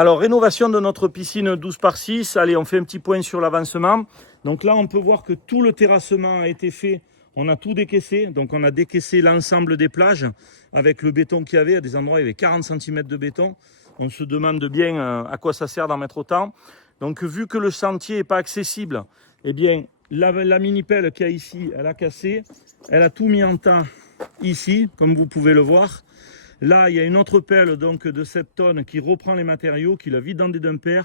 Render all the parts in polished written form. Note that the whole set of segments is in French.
Alors, rénovation de notre piscine 12/6. Allez, on fait un petit point sur l'avancement. Donc là, on peut voir que tout le terrassement a été fait. On a tout décaissé. Donc, on a décaissé l'ensemble des plages avec le béton qu'il y avait. À des endroits, il y avait 40 cm de béton. On se demande bien à quoi ça sert d'en mettre autant. Donc, vu que le chantier n'est pas accessible, eh bien, la mini-pelle qu'il y a ici, elle a cassé. Elle a tout mis en tas ici, comme vous pouvez le voir. Là, il y a une autre pelle donc, de 7 tonnes qui reprend les matériaux, qui le vide dans des dumpers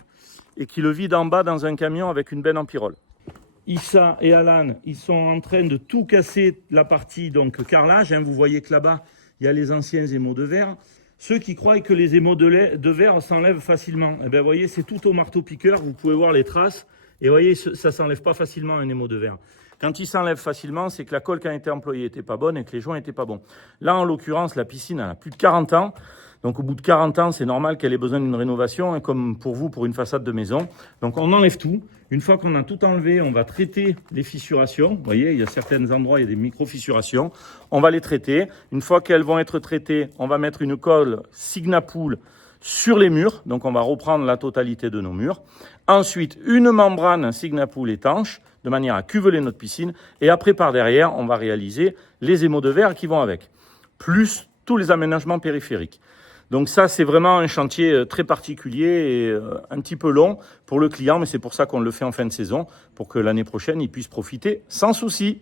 et qui le vide en bas dans un camion avec une benne en pyrrole. Issa et Alan, ils sont en train de tout casser la partie donc carrelage. Hein. Vous voyez que là-bas, il y a les anciens émaux de verre. Ceux qui croient que les émaux de verre s'enlèvent facilement, eh bien, vous voyez, c'est tout au marteau-piqueur. Vous pouvez voir les traces. Et vous voyez, ça ne s'enlève pas facilement un émaux de verre. Quand il s'enlève facilement, c'est que la colle qui a été employée n'était pas bonne et que les joints n'étaient pas bons. Là, en l'occurrence, la piscine elle a plus de 40 ans. Donc, au bout de 40 ans, c'est normal qu'elle ait besoin d'une rénovation, hein, comme pour vous, pour une façade de maison. Donc, on enlève tout. Une fois qu'on a tout enlevé, on va traiter les fissurations. Vous voyez, il y a certains endroits, il y a des micro-fissurations. On va les traiter. Une fois qu'elles vont être traitées, on va mettre une colle Signapool sur les murs. Donc, on va reprendre la totalité de nos murs. Ensuite, une membrane Signapool étanche, de manière à cuveler notre piscine. Et après, par derrière, on va réaliser les émaux de verre qui vont avec, plus tous les aménagements périphériques. Donc ça, c'est vraiment un chantier très particulier et un petit peu long pour le client, mais c'est pour ça qu'on le fait en fin de saison, pour que l'année prochaine, il puisse profiter sans souci.